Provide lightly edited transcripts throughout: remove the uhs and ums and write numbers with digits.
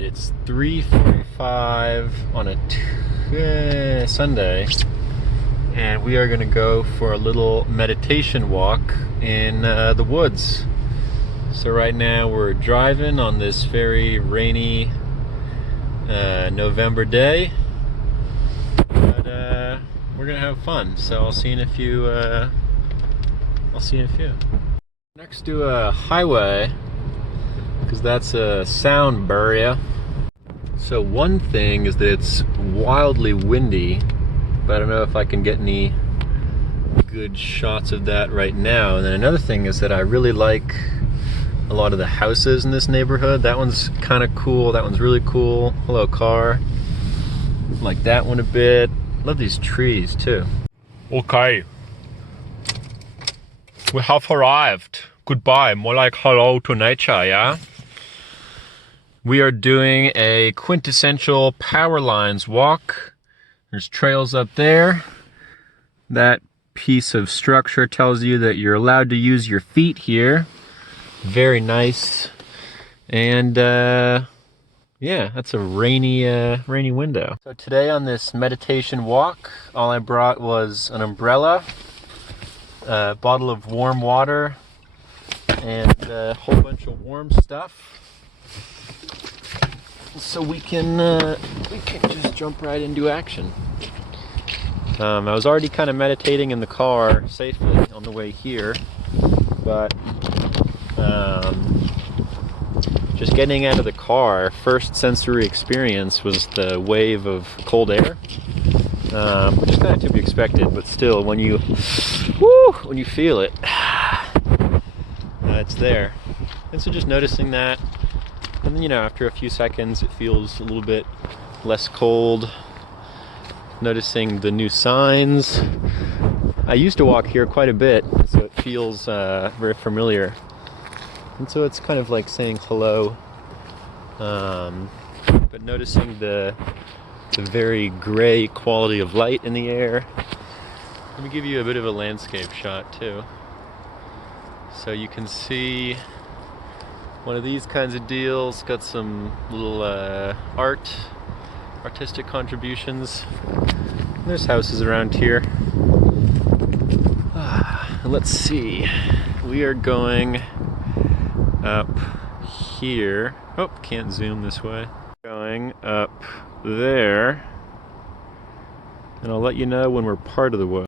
Alright, it's 3:45 on a Sunday, and we are going to go for a little meditation walk in the woods. So right now we're driving on this very rainy November day, but we're going to have fun, so I'll see you in a few. Next to a highway, because that's a sound barrier. So one thing is that it's wildly windy, but I don't know if I can get any good shots of that right now. And then another thing is that I really like a lot of the houses in this neighborhood. That one's kind of cool. That one's really cool. Hello, car. Like that one a bit. Love these trees too. Okay. We have arrived. Goodbye. More like hello to nature, yeah? We are doing a quintessential powerlines walk. There's trails up there. That piece of structure tells you that you're allowed to use your feet here. Very nice. And yeah, that's a rainy window. So today on this meditation walk, all I brought was an umbrella, a bottle of warm water, and a whole bunch of warm stuff. So we can just jump right into action. I was already kind of meditating in the car safely on the way here, but just getting out of the car, first sensory experience was the wave of cold air, which is kind of to be expected, but still, when you feel it, it's there. And so just noticing that. And then, after a few seconds, it feels a little bit less cold. Noticing the new signs. I used to walk here quite a bit, so it feels very familiar. And so it's kind of like saying hello. But noticing the very gray quality of light in the air. Let me give you a bit of a landscape shot too. So you can see one of these kinds of deals, got some little artistic contributions. And there's houses around here. Let's see, we are going up here. Oh, can't zoom this way. Going up there, and I'll let you know when we're part of the way.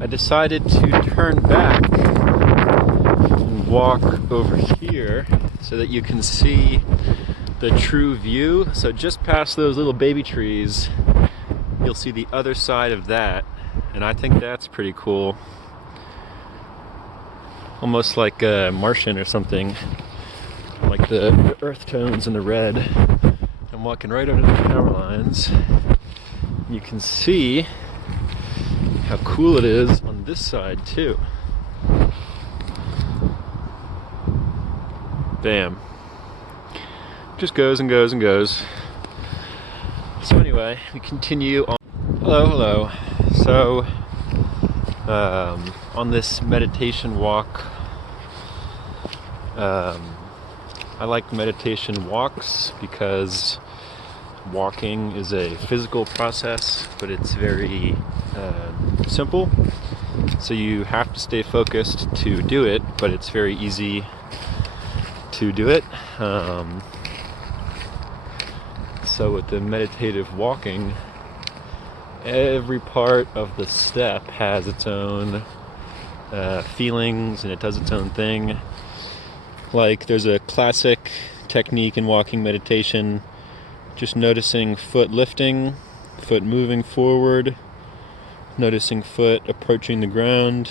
I decided to turn back and walk over here so that you can see the true view. So just past those little baby trees, you'll see the other side of that, and I think that's pretty cool. Almost like a Martian or something, like the earth tones and the red. I'm walking right under the power lines. You can see how cool it is on this side too. Bam. Just goes and goes and goes. So anyway, we continue on. Hello. So on this meditation walk, I like meditation walks because walking is a physical process, but it's very simple. So you have to stay focused to do it, but it's very easy to do it. So with the meditative walking, every part of the step has its own feelings, and it does its own thing. Like there's a classic technique in walking meditation, just noticing foot lifting, foot moving forward, noticing foot approaching the ground,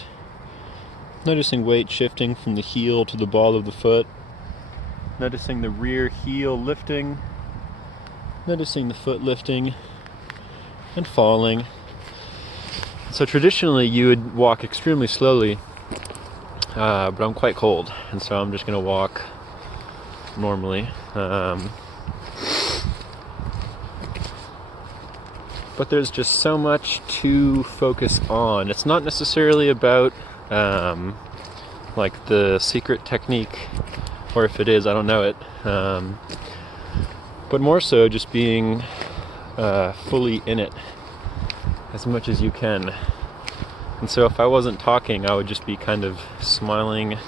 noticing weight shifting from the heel to the ball of the foot, noticing the rear heel lifting, noticing the foot lifting and falling. So traditionally you would walk extremely slowly, but I'm quite cold, and so I'm just gonna walk normally. But there's just so much to focus on. It's not necessarily about like the secret technique, or if it is, I don't know it. But more so just being fully in it as much as you can. And so if I wasn't talking, I would just be kind of smiling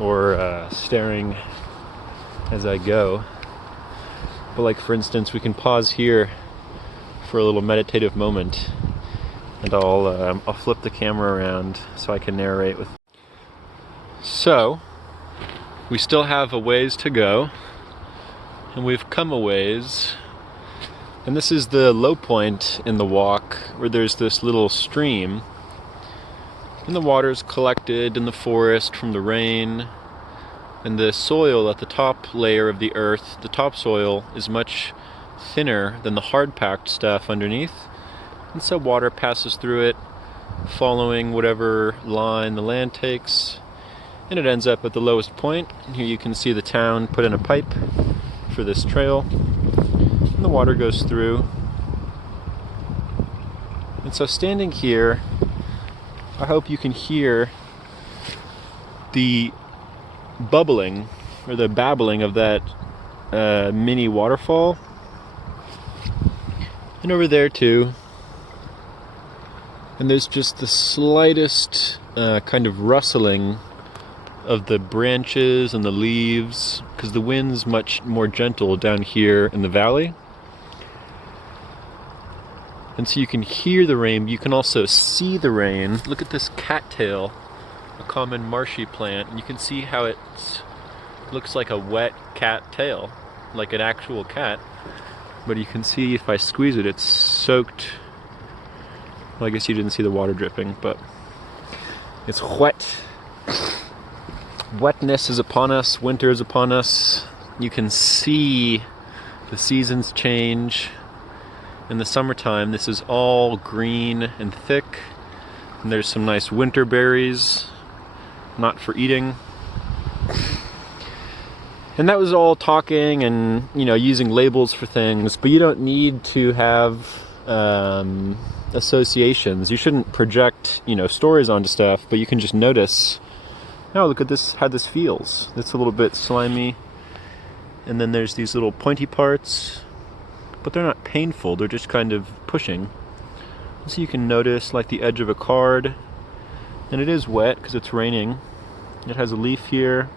or staring as I go. But like for instance, we can pause here for a little meditative moment, and I'll flip the camera around so I can narrate with. So we still have a ways to go, and we've come a ways, and this is the low point in the walk where there's this little stream, and the water's collected in the forest from the rain, and the soil at the top layer of the earth, the topsoil, is much thinner than the hard-packed stuff underneath, and so water passes through it, following whatever line the land takes, and it ends up at the lowest point. And here you can see the town put in a pipe for this trail, and the water goes through. And so standing here, I hope you can hear the bubbling or the babbling of that mini waterfall. And over there too. And there's just the slightest kind of rustling of the branches and the leaves, because the wind's much more gentle down here in the valley. And so you can hear the rain, but you can also see the rain. Look at this cattail, a common marshy plant, and you can see how it looks like a wet cat tail, like an actual cat. But you can see if I squeeze it, it's soaked. Well, I guess you didn't see the water dripping, but it's wet. Wetness is upon us, winter is upon us. You can see the seasons change. In the summertime, this is all green and thick, and there's some nice winter berries, not for eating. And that was all talking and, using labels for things, but you don't need to have associations. You shouldn't project, stories onto stuff, but you can just notice, oh, look at this, how this feels. It's a little bit slimy. And then there's these little pointy parts, but they're not painful, they're just kind of pushing. So you can notice like the edge of a card, and it is wet because it's raining. It has a leaf here.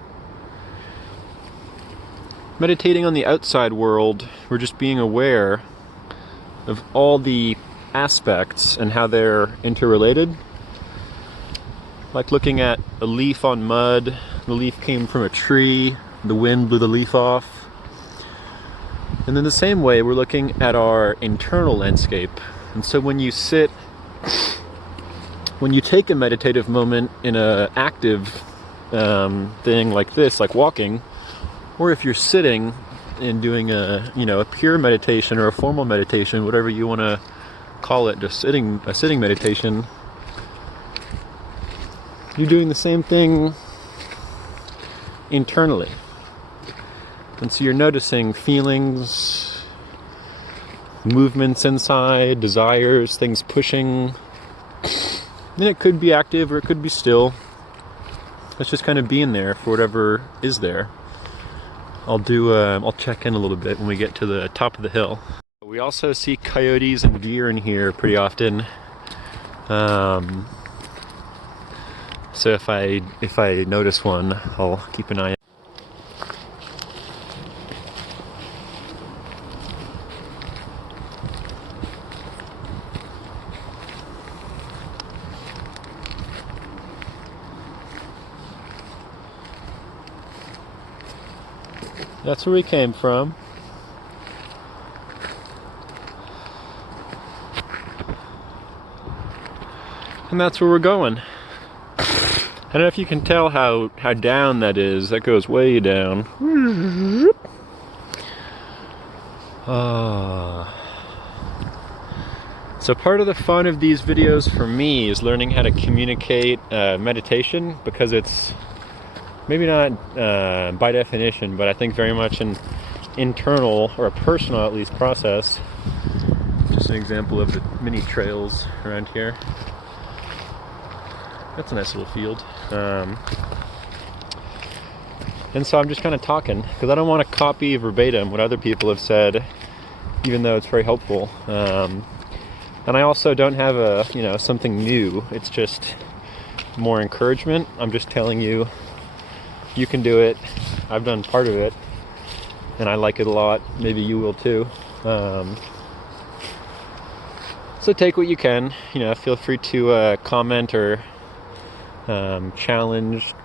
Meditating on the outside world, we're just being aware of all the aspects and how they're interrelated. Like looking at a leaf on mud, the leaf came from a tree, the wind blew the leaf off. And in the same way, we're looking at our internal landscape. And so when you take a meditative moment in an active thing like this, like walking, or if you're sitting and doing a pure meditation or a formal meditation, whatever you want to call it, just a sitting meditation, you're doing the same thing internally. And so you're noticing feelings, movements inside, desires, things pushing. And it could be active or it could be still. It's just kind of being there for whatever is there. I'll check in a little bit when we get to the top of the hill. We also see coyotes and deer in here pretty often. So if I notice one, I'll keep an eye out. That's where we came from. And that's where we're going. I don't know if you can tell how down that is. That goes way down. So part of the fun of these videos for me is learning how to communicate meditation, because it's maybe not by definition, but I think very much an internal, or a personal at least, process. Just an example of the mini trails around here. That's a nice little field. And so I'm just kind of talking, because I don't want to copy verbatim what other people have said, even though it's very helpful. And I also don't have something new. It's just more encouragement. I'm just telling you, you can do it. I've done part of it, and I like it a lot. Maybe you will too. So take what you can. Feel free to comment or challenge.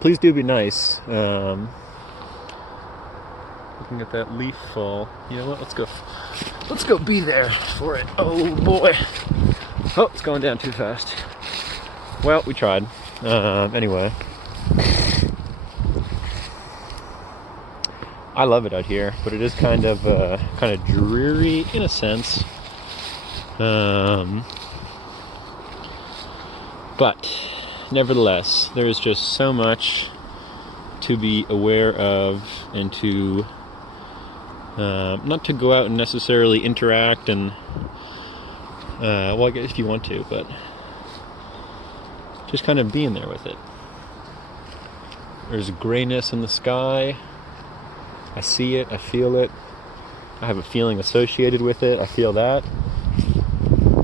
Please do be nice. Looking at that leaf fall. You know what? Let's go be there for it. Oh boy. Oh, it's going down too fast. Well, we tried. Anyway. I love it out here, but it is kind of dreary in a sense. But nevertheless, there is just so much to be aware of, and to not to go out and necessarily interact and well, I guess if you want to, but just kind of being there with it. There's grayness in the sky. I see it, I feel it. I have a feeling associated with it. I feel that.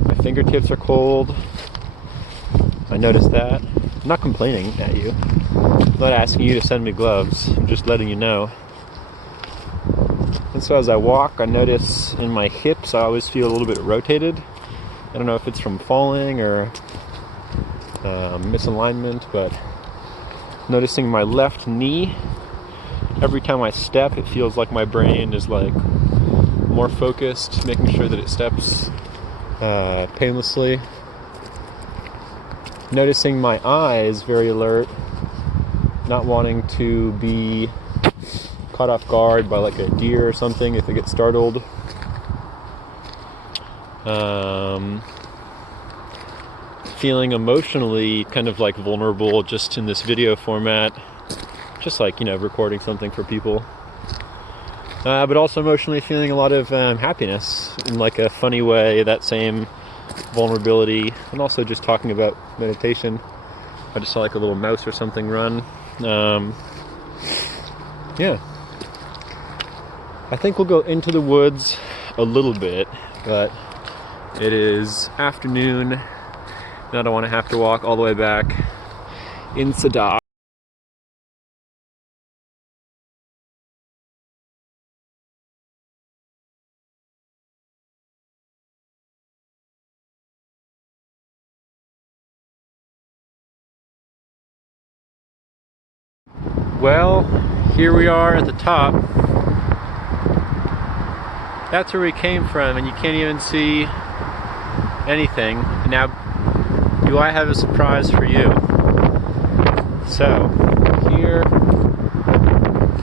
My fingertips are cold. I notice that. I'm not complaining at you. I'm not asking you to send me gloves. I'm just letting you know. And so as I walk, I notice in my hips, I always feel a little bit rotated. I don't know if it's from falling or misalignment, but noticing my left knee. Every time I step, it feels like my brain is more focused, making sure that it steps painlessly. Noticing my eyes very alert, not wanting to be caught off guard by a deer or something if it gets startled. Feeling emotionally kind of vulnerable just in this video format, just recording something for people. But also emotionally feeling a lot of happiness in a funny way, that same vulnerability, and also just talking about meditation. I just saw a little mouse or something run. Yeah. I think we'll go into the woods a little bit, but it is afternoon, and I don't want to have to walk all the way back in the dark. Well, here we are at the top. That's where we came from, and you can't even see anything. Now, do I have a surprise for you? So, here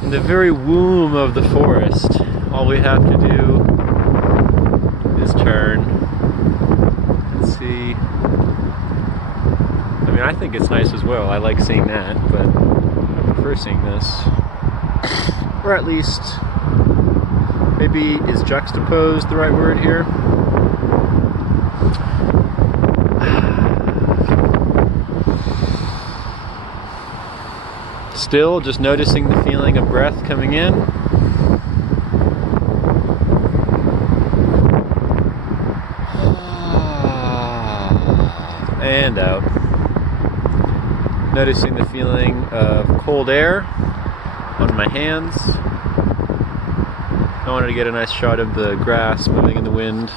in the very womb of the forest, all we have to do is turn and see. I mean, I think it's nice as well. I like seeing that, but I prefer seeing this. Or at least, maybe is juxtaposed the right word here? Still, just noticing the feeling of breath coming in. And out. Noticing the feeling of cold air on my hands. I wanted to get a nice shot of the grass moving in the wind.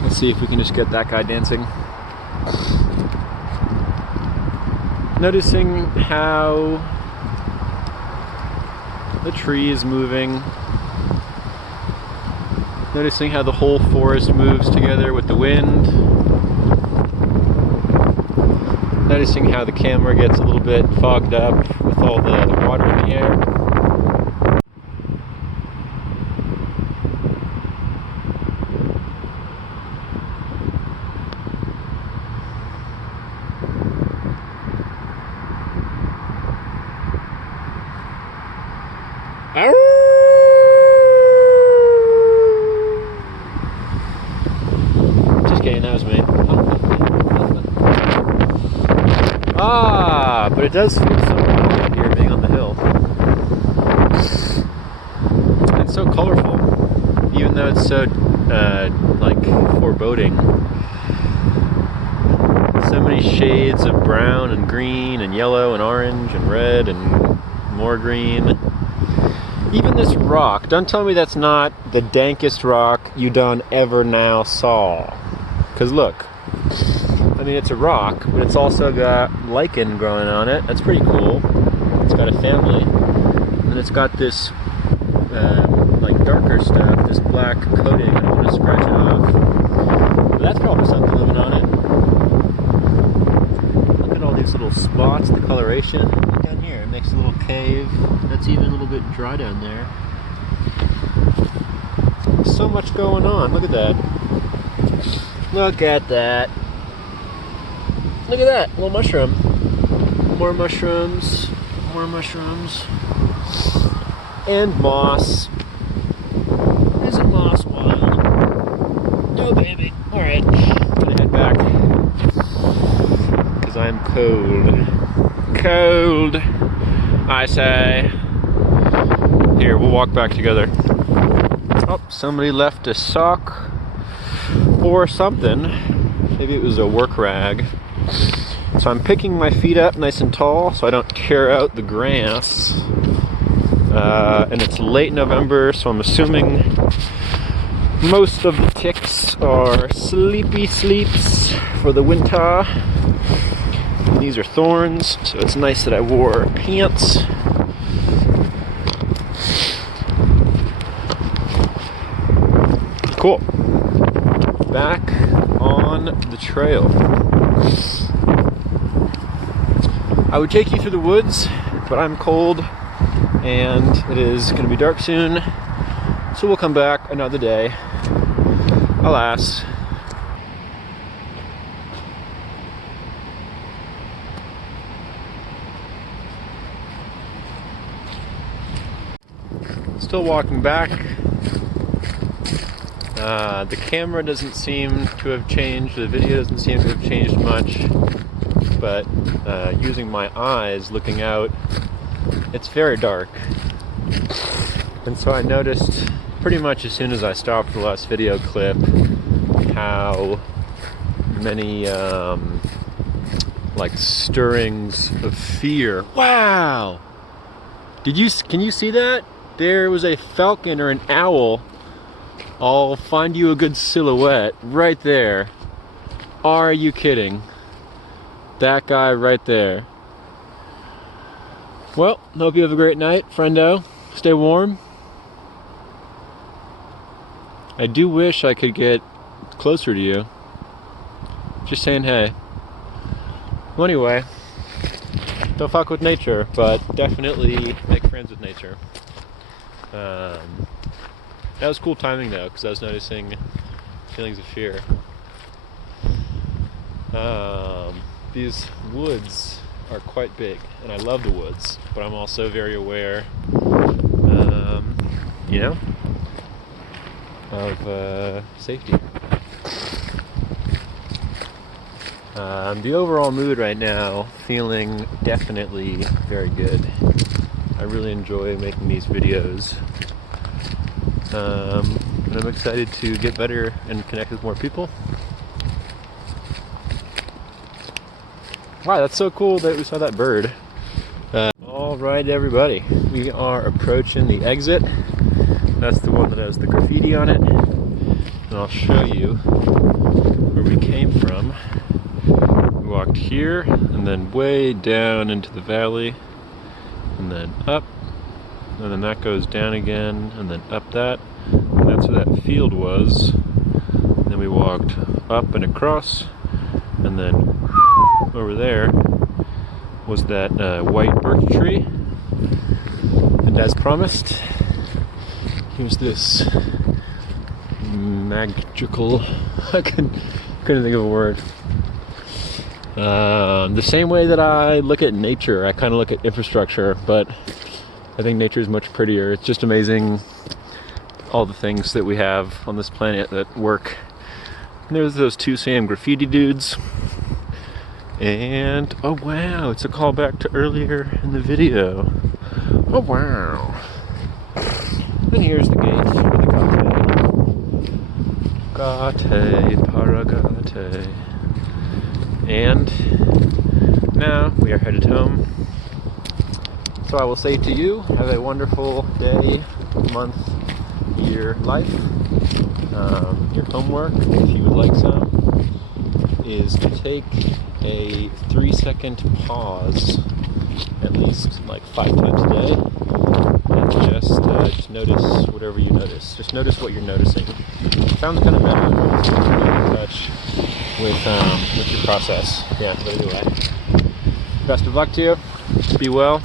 Let's see if we can just get that guy dancing. Noticing how the tree is moving. Noticing how the whole forest moves together with the wind. Noticing how the camera gets a little bit fogged up with all the water in the air. Ah, but it does feel so good here being on the hill. It's so colorful, even though it's so like foreboding. So many shades of brown and green and yellow and orange and red and more green. Even this rock, don't tell me that's not the dankest rock you done ever now saw. Cause look, I mean it's a rock, but it's also got lichen growing on it. That's pretty cool. It's got a family. And it's got this like darker stuff, this black coating. I don't want to scratch it off. But that's probably something living on it. Look at all these little spots, the coloration. Look down here, it makes a little cave. That's even a little bit dry down there. So much going on. Look at that. Look at that. Look at that, little mushroom. More mushrooms. More mushrooms. And moss. Isn't moss wild? No, baby. Alright. I'm gonna head back. Because I'm cold. Cold, I say. Here, we'll walk back together. Oh, somebody left a sock or something. Maybe it was a work rag. So I'm picking my feet up nice and tall so I don't tear out the grass. And it's late November, so I'm assuming most of the ticks are sleepy sleeps for the winter. And these are thorns, so it's nice that I wore pants. Cool. Back on the trail. I would take you through the woods, but I'm cold and it is going to be dark soon, so we'll come back another day. Alas. Still walking back. The camera doesn't seem to have changed, the video doesn't seem to have changed much, but using my eyes looking out, it's very dark. And so I noticed pretty much as soon as I stopped the last video clip how many like stirrings of fear. Wow! Can you see that? There was a falcon or an owl. I'll find you a good silhouette right there. Are you kidding? That guy right there. Well, hope you have a great night, friendo. Stay warm. I do wish I could get closer to you. Just saying hey. Well, anyway, don't fuck with nature, but definitely make friends with nature. That was cool timing though, because I was noticing feelings of fear. These woods are quite big, and I love the woods, but I'm also very aware, you know, of safety. The overall mood right now, feeling definitely very good. I really enjoy making these videos. And I'm excited to get better and connect with more people. Wow, that's so cool that we saw that bird. Alright everybody, we are approaching the exit. That's the one that has the graffiti on it. And I'll show you where we came from. We walked here, and then way down into the valley, and then up, and then that goes down again, and then up that, and that's where that field was. And then we walked up and across, and then over there was that white birch tree. And as promised, here's this magical, I couldn't think of a word. The same way that I look at nature, I kind of look at infrastructure, but I think nature is much prettier. It's just amazing all the things that we have on this planet that work. And there's those two Sam graffiti dudes. And, oh wow, it's a callback to earlier in the video. Oh wow. And here's the gate for the Gate Paragate. And now we are headed home. So I will say to you, have a wonderful day, month, year, life. Your homework, if you would like some, is to take a 3-second pause, at least like 5 times a day, and just notice whatever you notice. Just notice what you're noticing. Sounds kind of better when it's in touch with your process. Yeah, but anyway, best of luck to you. Be well.